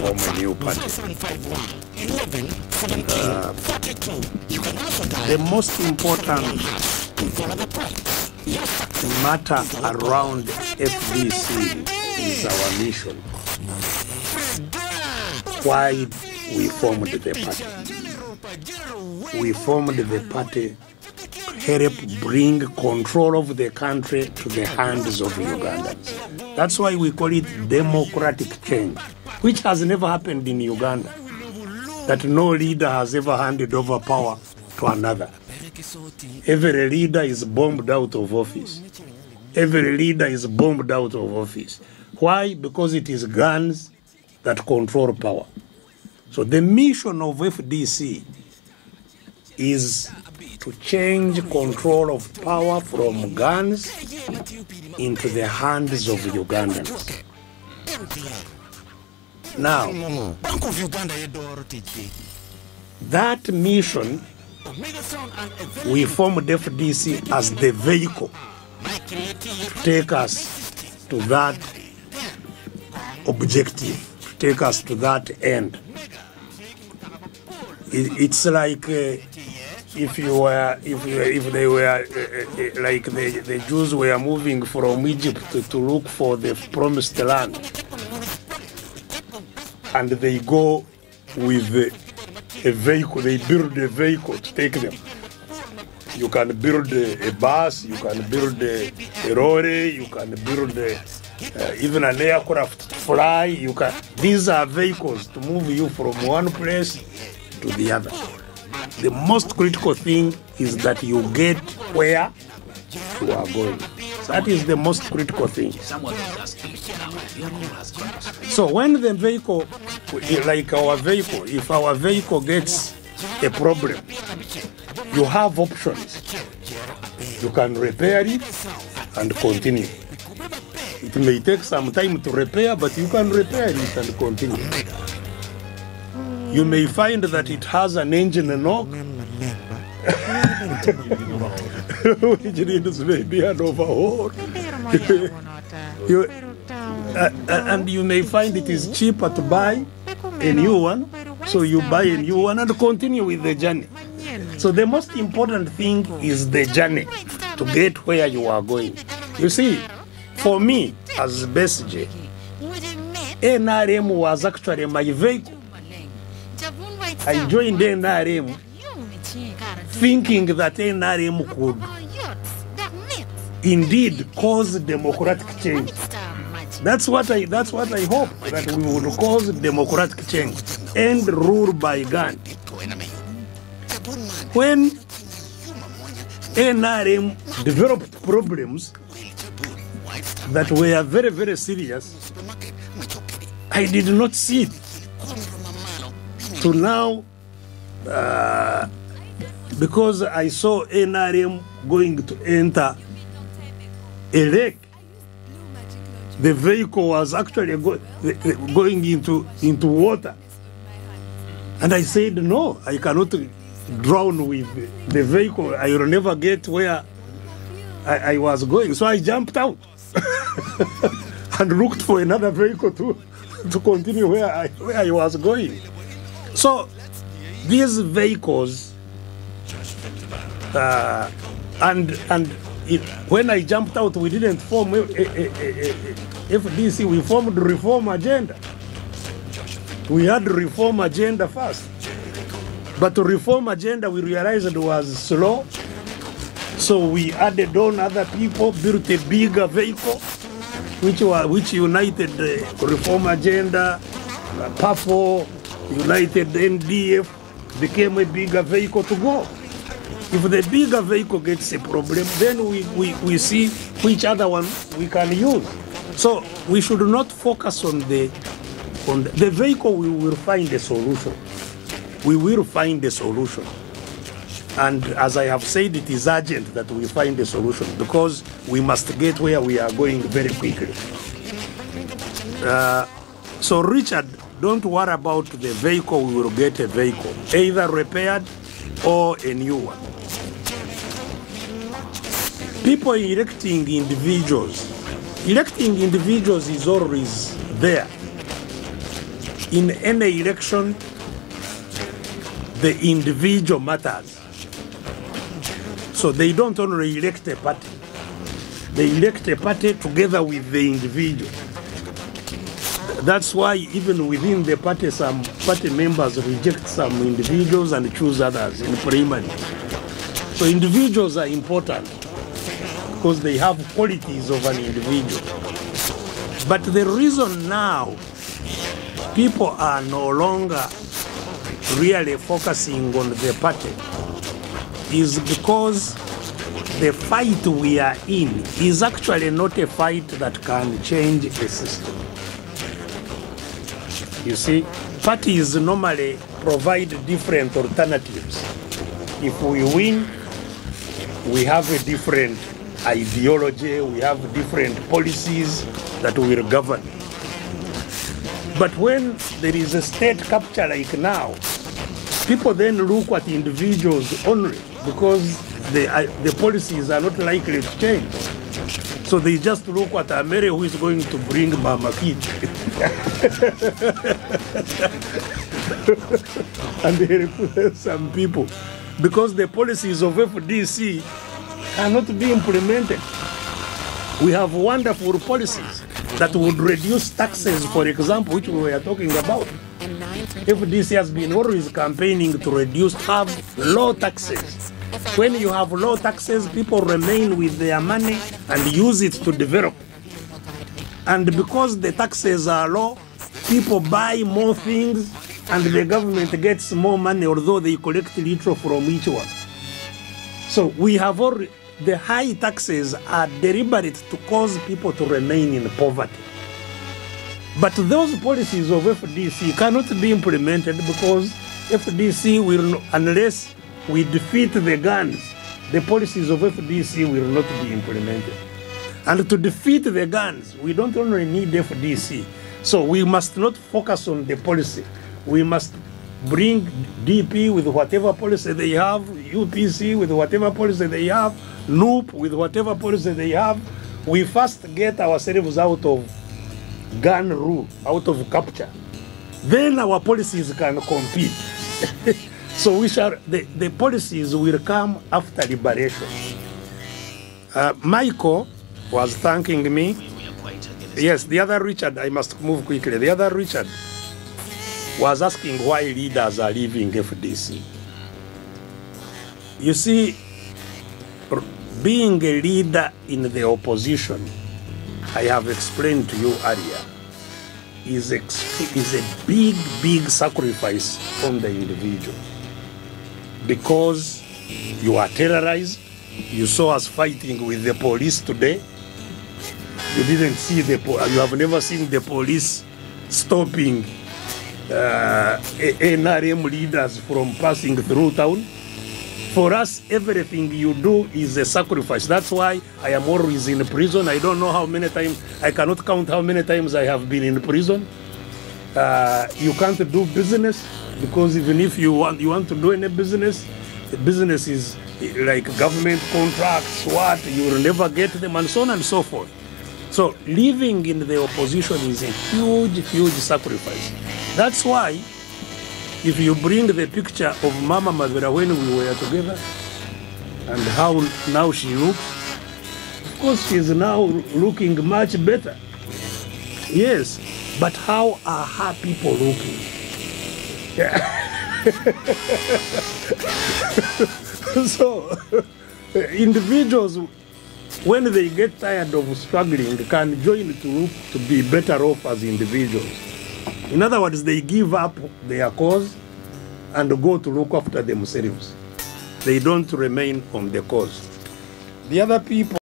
form a new party. The most important matter around FDC is our mission. Why we formed the party? We formed the party to help bring control of the country to the hands of Ugandans. That's why we call it democratic change, which has never happened in Uganda, that no leader has ever handed over power to another. Every leader is bombed out of office. Every leader is bombed out of office. Why? Because it is guns that control power. So the mission of FDC is to change control of power from guns into the hands of Ugandans. Now, that mission, we formed FDC as the vehicle to take us to that objective, to take us to that end. It's like if they were like the Jews were moving from Egypt to look for the promised land, and they go with a vehicle, they build a vehicle to take them. You can build a bus, you can build a lorry, you can build even an aircraft to fly. These are vehicles to move you from one place to the other. The most critical thing is that you get where you are going. That is the most critical thing. So when the vehicle, like our vehicle, if our vehicle gets a problem, you have options. You can repair it and continue. It may take some time to repair, but you can repair it and continue. You may find that it has an engine knock, which needs maybe an overhaul. And you may find it is cheaper to buy a new one, so you buy a new one and continue with the journey. So the most important thing is the journey to get where you are going. You see, for me as Besigye, NRM was actually my vehicle. I joined NRM thinking that NRM could indeed cause democratic change. That's what I hope, that we will cause democratic change and rule by gun. When NRM developed problems that were very, very serious, I did not see it. So now, because I saw NRM going to enter a lake, the vehicle was actually going into water. And I said, no, I cannot drown with the vehicle. I will never get where I was going. So I jumped out and looked for another vehicle to continue where I was going. So these vehicles, when I jumped out, we didn't form FDC, we formed the reform agenda. We had the reform agenda first. But the reform agenda we realized was slow. So we added on other people, built a bigger vehicle, which united the reform agenda, PAPO, united NDF, became a bigger vehicle to go. If the bigger vehicle gets a problem, then we see which other one we can use. So we should not focus on the vehicle. We will find a solution. We will find a solution. And as I have said, it is urgent that we find a solution because we must get where we are going very quickly. So Richard, don't worry about the vehicle. We will get a vehicle, either repaired or a new one. People electing individuals is always there. in any election, the individual matters. So they don't only elect a party, they elect a party together with the individual. That's why even within the party, some party members reject some individuals and choose others in primary. So individuals are important because they have qualities of an individual. But the reason now people are no longer really focusing on the party is because the fight we are in is actually not a fight that can change a system. You see, parties normally provide different alternatives. If we win, we have a different ideology, we have different policies that will govern. But when there is a state capture like now, people then look at individuals only because the policies are not likely to change. So they just look at a Mary who is going to bring Mama Kid. And they represent some people. Because the policies of FDC cannot be implemented. We have wonderful policies that would reduce taxes, for example, which we were talking about. FDC has been always campaigning to have low taxes. When you have low taxes, people remain with their money and use it to develop. And because the taxes are low, people buy more things and the government gets more money, although they collect little from each one. So we have already, the high taxes are deliberate to cause people to remain in poverty. But those policies of FDC cannot be implemented because FDC will, unless we defeat the guns, the policies of FDC will not be implemented. And to defeat the guns, we don't only need FDC. So we must not focus on the policy. We must bring DP with whatever policy they have, UPC with whatever policy they have, NUP with whatever policy they have. We first get ourselves out of gun rule, out of capture. Then our policies can compete. So we shall, the policies will come after liberation. Michael was thanking me. Yes, the other Richard, I must move quickly. The other Richard was asking why leaders are leaving FDC. You see, being a leader in the opposition, I have explained to you earlier, is a big, big sacrifice on the individual. Because you are terrorized. You saw us fighting with the police today. You didn't see you have never seen the police stopping NRM leaders from passing through town. For us, everything you do is a sacrifice. That's why I am always in prison. I don't know how many times, I cannot count how many times I have been in prison. You can't do business because even if you want to do any business, the business is like government contracts, what, you will never get them, and so on and so forth. So living in the opposition is a huge, huge sacrifice. That's why if you bring the picture of Mama Mavera when we were together and how now she looks, of course she's now looking much better. Yes, but how are her people looking? Yeah. So individuals, when they get tired of struggling, can join to be better off as individuals. In other words, they give up their cause and go to look after themselves. They don't remain on the cause. The other people